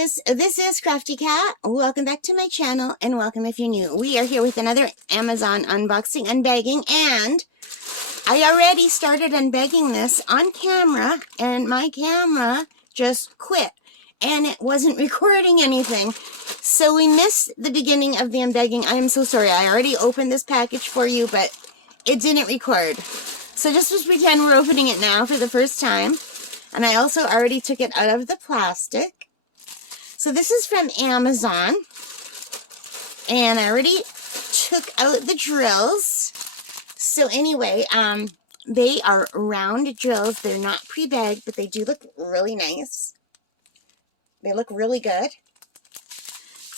guys, this is Crafty Cat. Welcome back to my channel, and welcome if you're new. We are here with another Amazon unboxing and bagging, and I already started unbagging this on camera, and my camera just quit, and it wasn't recording anything. So we missed the beginning of the unbagging. I am so sorry. I already opened this package for you, but it didn't record. So just pretend we're opening it now for the first time. And I also already took it out of the plastic. So this is from Amazon. And I already took out the drills. So anyway, they are round drills. They're not pre-bagged, but they do look really nice. They look really good.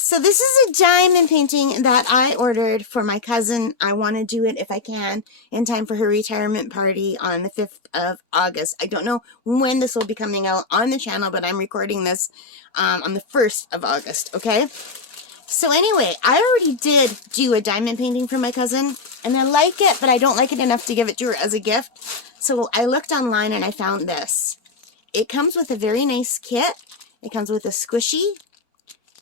So this is a diamond painting that I ordered for my cousin. I want to do it if I can in time for her retirement party on the 5th of August. I don't know when this will be coming out on the channel, but I'm recording this on the 1st of August, okay? So anyway, I already did do a diamond painting for my cousin, and I like it, but I don't like it enough to give it to her as a gift. So I looked online and I found this. It comes with a very nice kit. It comes with a squishy,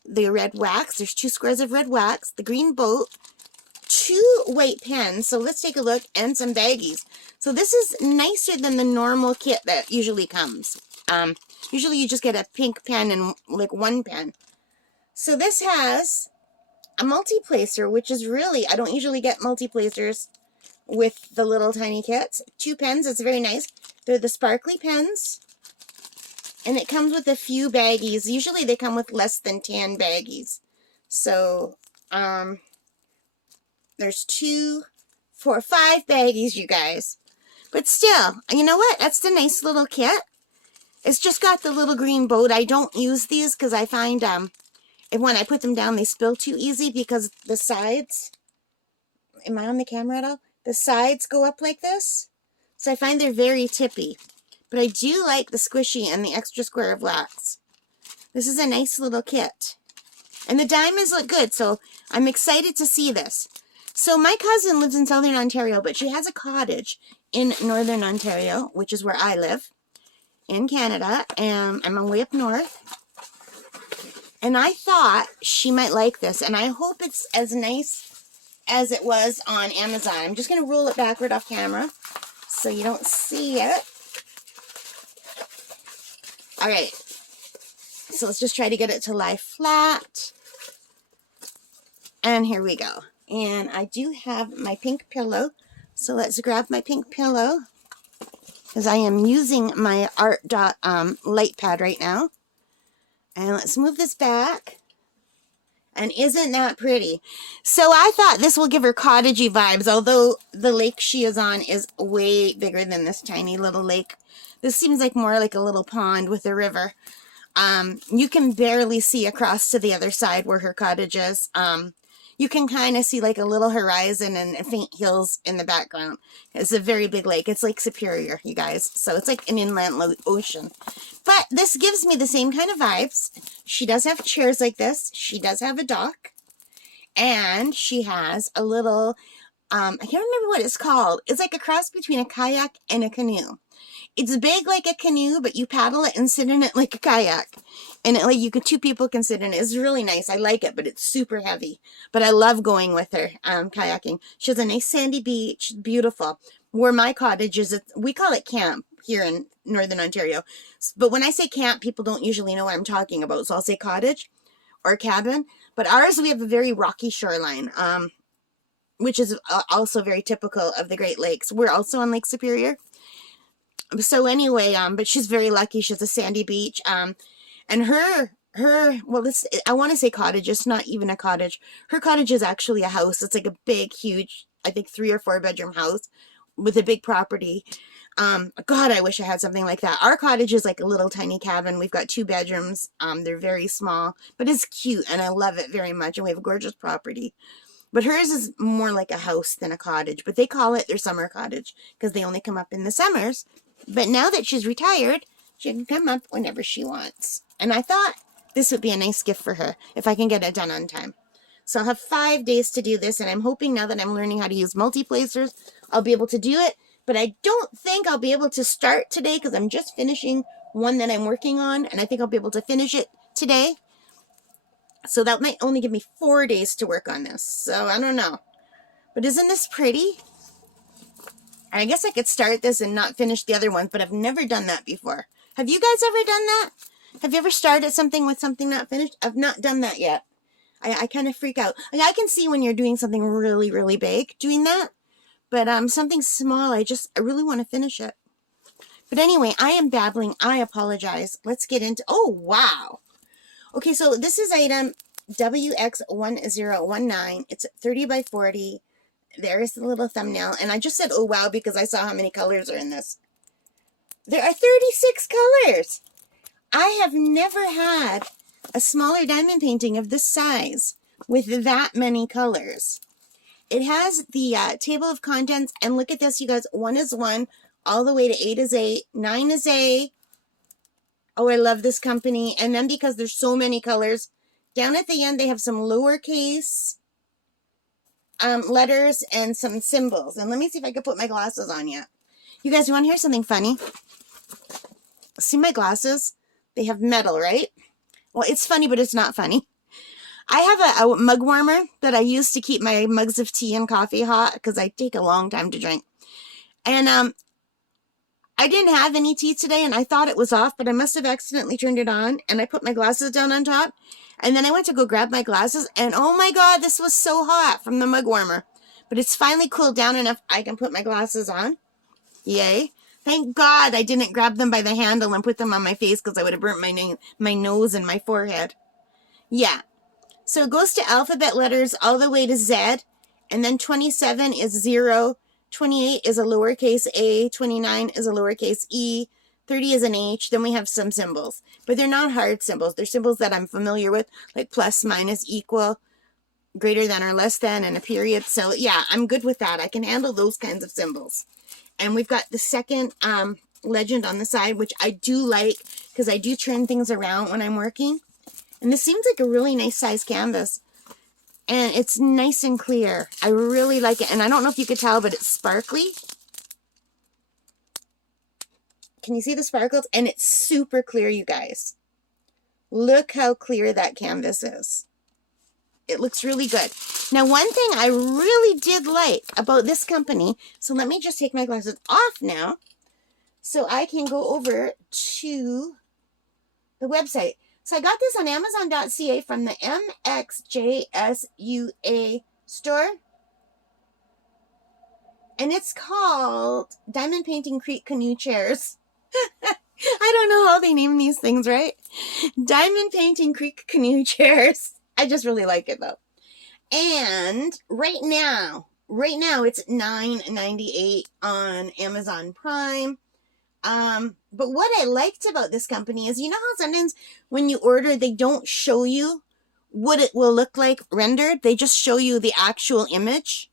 the red wax, there's 2 squares of red wax, the green boat, 2 white pens, so let's take a look, and some baggies. So this is nicer than the normal kit that usually comes. Usually you just get a pink pen and like 1 pen. So this has a multi-placer, which is really, I don't usually get multi-placers with the little tiny kits. 2 pens, it's very nice. They're the sparkly pens. And it comes with a few baggies. Usually they come with less than 10 baggies. So, there's 2, 4, 5 baggies, you guys. But still, you know what? That's the nice little kit. It's just got the little green boat. I don't use these because I find if when I put them down, they spill too easy because the sides, am I on the camera at all? The sides go up like this. So I find they're very tippy. But I do like the squishy and the extra square of wax. This is a nice little kit. And the diamonds look good, so I'm excited to see this. So my cousin lives in Southern Ontario, but she has a cottage in Northern Ontario, which is where I live, in Canada. And I'm on way up north. And I thought she might like this, and I hope it's as nice as it was on Amazon. I'm just going to roll it backward off camera so you don't see it. Alright, so let's just try to get it to lie flat. And here we go. And I do have my pink pillow. So let's grab my pink pillow, because I am using my Art Dot light pad right now. And let's move this back. And isn't that pretty? So I thought this will give her cottagey vibes, although the lake she is on is way bigger than this tiny little lake. This seems like more like a little pond with a river. You can barely see across to the other side where her cottage is. You can kind of see like a little horizon and faint hills in the background. It's a very big lake. It's Lake Superior, you guys. So it's like an inland ocean. But this gives me the same kind of vibes. She does have chairs like this. She does have a dock. And she has a little, I can't remember what it's called. It's like a cross between a kayak and a canoe. It's big like a canoe, but you paddle it and sit in it like a kayak. And it, like 2 people can sit in it. It's really nice. I like it, but it's super heavy. But I love going with her kayaking. She has a nice sandy beach. Beautiful. Where my cottage is, we call it camp here in Northern Ontario. But when I say camp, people don't usually know what I'm talking about. So I'll say cottage or cabin. But ours, we have a very rocky shoreline, which is also very typical of the Great Lakes. We're also on Lake Superior. So anyway, but she's very lucky. She has a sandy beach. And well, I want to say cottage. It's not even a cottage. Her cottage is actually a house. It's like a big, huge, I think 3 or 4 bedroom house with a big property. God, I wish I had something like that. Our cottage is like a little tiny cabin. We've got 2 bedrooms. They're very small, but it's cute and I love it very much. And we have a gorgeous property. But hers is more like a house than a cottage. But they call it their summer cottage because they only come up in the summers. But now that she's retired, she can come up whenever she wants. And I thought this would be a nice gift for her if I can get it done on time. So I'll have 5 days to do this. And I'm hoping now that I'm learning how to use multi-placers, I'll be able to do it. But I don't think I'll be able to start today because I'm just finishing one that I'm working on. And I think I'll be able to finish it today. So that might only give me 4 days to work on this. So I don't know. But isn't this pretty? I guess I could start this and not finish the other ones, but I've never done that before. Have you guys ever done that? Have you ever started something with something not finished? I've not done that yet. I kind of freak out. Like, I can see when you're doing something really, really big doing that. But something small, I really want to finish it. But anyway, I am babbling. I apologize. Let's get into... Oh, wow. Okay, so this is item WX1019. It's 30 by 40. There's the little thumbnail. And I just said, oh, wow, because I saw how many colors are in this. There are 36 colors. I have never had a smaller diamond painting of this size with that many colors. It has the table of contents, and look at this, you guys. 1 is 1, all the way to 8 is 8, 9 is A. Oh, I love this company. And then because there's so many colors, down at the end they have some lowercase letters and some symbols. And let me see if I can put my glasses on yet. You guys, you want to hear something funny? See my glasses? They have metal, right? Well, it's funny, but it's not funny. I have a mug warmer that I use to keep my mugs of tea and coffee hot because I take a long time to drink. And I didn't have any tea today, and I thought it was off, but I must have accidentally turned it on, and I put my glasses down on top. And then I went to go grab my glasses, and oh my God, this was so hot from the mug warmer. But it's finally cooled down enough I can put my glasses on. Yay. Thank God I didn't grab them by the handle and put them on my face because I would have burnt my nose and my forehead. Yeah. So it goes to alphabet letters all the way to Z, and then 27 is 0, 28 is a lowercase a, 29 is a lowercase e, 30 is an H. Then we have some symbols, but they're not hard symbols. They're symbols that I'm familiar with, like plus, minus, equal, greater than or less than, and a period. So yeah, I'm good with that. I can handle those kinds of symbols. And we've got the second legend on the side, which I do like because I do turn things around when I'm working. And this seems like a really nice size canvas. And it's nice and clear. I really like it. And I don't know if you could tell, but it's sparkly. Can you see the sparkles? And it's super clear, you guys. Look how clear that canvas is. It looks really good. Now, one thing I really did like about this company, so let me just take my glasses off now so I can go over to the website. So I got this on Amazon.ca from the MXJSUA store. And it's called Diamond Painting Creek Canoe Chairs. I don't know how they name these things, right? Diamond Painting Creek Canoe Chairs. I just really like it, though. And right now it's $9.98 on Amazon Prime. But what I liked about this company is, you know how sometimes when you order, they don't show you what it will look like rendered. They just show you the actual image.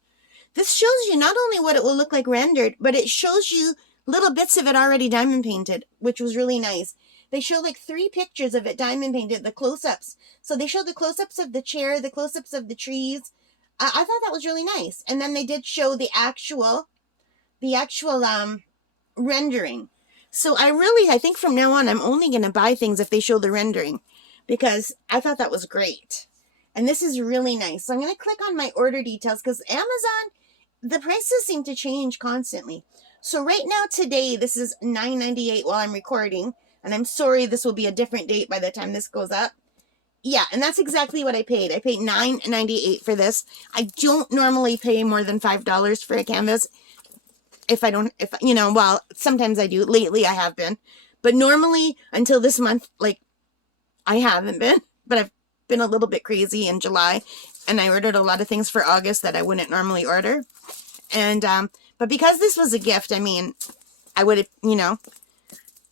This shows you not only what it will look like rendered, but it shows you little bits of it already diamond painted, which was really nice. They show like 3 pictures of it diamond painted, the close-ups. So they showed the close-ups of the chair, the close-ups of the trees. I thought that was really nice. And then they did show the actual rendering. So I think from now on, I'm only going to buy things if they show the rendering, because I thought that was great. And this is really nice. So I'm going to click on my order details because Amazon, the prices seem to change constantly. So right now, today, this is $9.98 while I'm recording. And I'm sorry, this will be a different date by the time this goes up. Yeah, and that's exactly what I paid. I paid $9.98 for this. I don't normally pay more than $5 for a canvas. Well, sometimes I do. Lately, I have been. But normally, until this month, like, I haven't been. But I've been a little bit crazy in July. And I ordered a lot of things for August that I wouldn't normally order. And, but because this was a gift, I mean, I would have,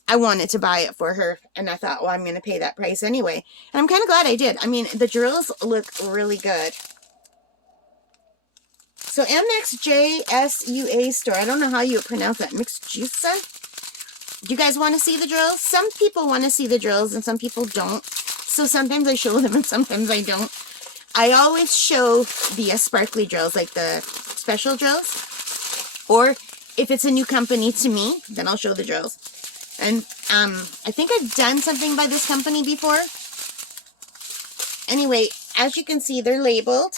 I wanted to buy it for her. And I thought, well, I'm going to pay that price anyway. And I'm kind of glad I did. I mean, the drills look really good. So MXJSUA store. I don't know how you pronounce that. Mixjusa? Do you guys want to see the drills? Some people want to see the drills and some people don't. So sometimes I show them and sometimes I don't. I always show the sparkly drills, like the special drills. Or if it's a new company to me, then I'll show the drills. And I think I've done something by this company before. Anyway, as you can see, they're labeled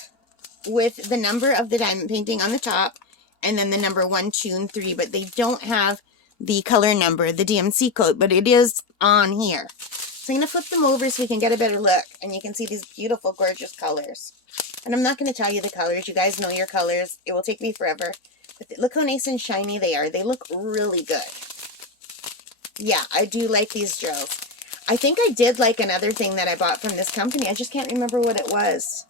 with the number of the diamond painting on the top, and then the number 1, 2, and 3, but they don't have the color number, the DMC code, but it is on here. So I'm going to flip them over so we can get a better look, and you can see these beautiful, gorgeous colors. And I'm not going to tell you the colors. You guys know your colors. It will take me forever. But look how nice and shiny they are. They look really good. Yeah, I do like these drills. I think I did like another thing that I bought from this company. I just can't remember what it was.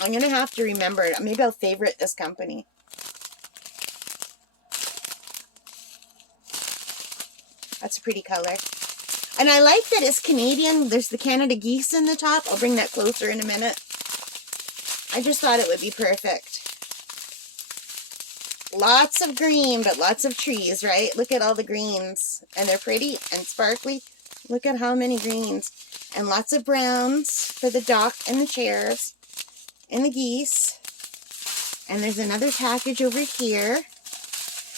I'm going to have to remember it. Maybe I'll favorite this company. That's a pretty color. And I like that it's Canadian. There's the Canada geese in the top. I'll bring that closer in a minute. I just thought it would be perfect. Lots of green, but lots of trees, right? Look at all the greens. And they're pretty and sparkly. Look at how many greens. And lots of browns for the dock and the chairs. And the geese. And there's another package over here.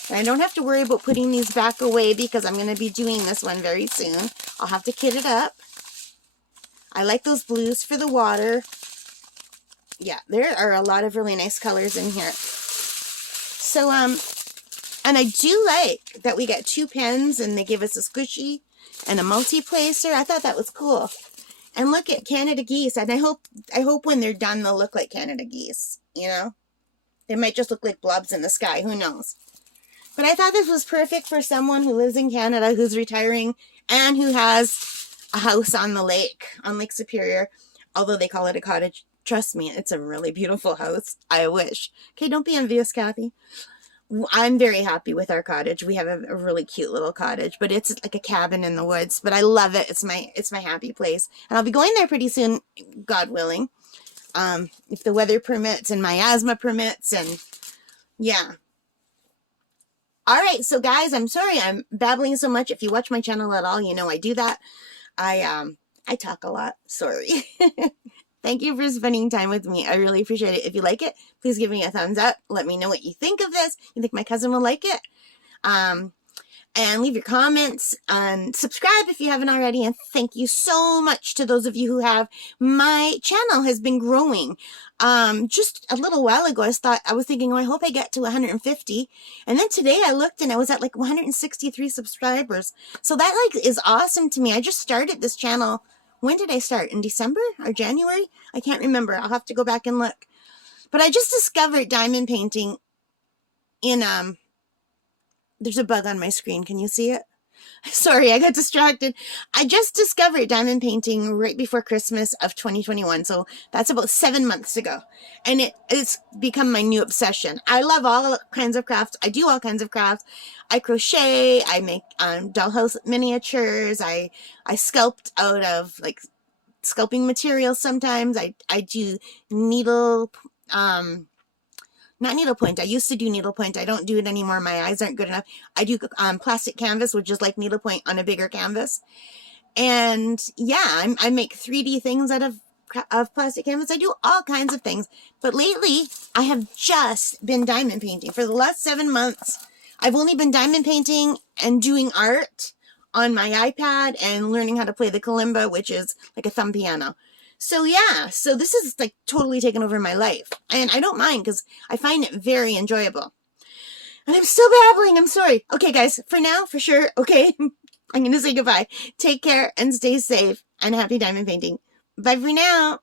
And I don't have to worry about putting these back away because I'm going to be doing this one very soon. I'll have to kit it up. I like those blues for the water. Yeah, there are a lot of really nice colors in here. So, and I do like that we get 2 pens and they give us a squishy and a multi-placer. I thought that was cool. And look at Canada geese. And I hope when they're done, they'll look like Canada geese, you know? They might just look like blobs in the sky. Who knows? But I thought this was perfect for someone who lives in Canada, who's retiring, and who has a house on the lake, on Lake Superior. Although they call it a cottage. Trust me, it's a really beautiful house. I wish. Okay, don't be envious, Kathy. I'm very happy with our cottage. We have a really cute little cottage, but it's like a cabin in the woods. But I love it. It's my happy place. And I'll be going there pretty soon, God willing. If the weather permits and my asthma permits, and yeah. All right, so guys, I'm sorry I'm babbling so much. If you watch my channel at all, you know I do that. I talk a lot. Sorry. Thank you for spending time with me. I really appreciate it. If you like it, please give me a thumbs up. Let me know what you think of this. You think my cousin will like it? And leave your comments and subscribe if you haven't already. And thank you so much to those of you who have. My channel has been growing. Just a little while ago, I was thinking, oh, I hope I get to 150. And then today I looked and I was at like 163 subscribers. So that like is awesome to me. I just started this channel. When did I start? In December or January? I can't remember. I'll have to go back and look. But I just discovered diamond painting in, there's a bug on my screen. Can you see it? Sorry, I got distracted. I just discovered diamond painting right before Christmas of 2021. So that's about 7 months ago. And it's become my new obsession. I love all kinds of crafts. I do all kinds of crafts. I crochet. I make dollhouse miniatures. I sculpt out of like sculpting materials sometimes. I do needle, not needlepoint. I used to do needlepoint. I don't do it anymore. My eyes aren't good enough. I do plastic canvas, which is like needlepoint on a bigger canvas. And yeah, I make 3D things out of plastic canvas. I do all kinds of things. But lately, I have just been diamond painting. For the last 7 months, I've only been diamond painting and doing art on my iPad and learning how to play the kalimba, which is like a thumb piano. So yeah, so this is like totally taken over my life. And I don't mind because I find it very enjoyable. And I'm still babbling, I'm sorry. Okay guys, for now, for sure, okay, I'm going to say goodbye. Take care and stay safe and happy diamond painting. Bye for now.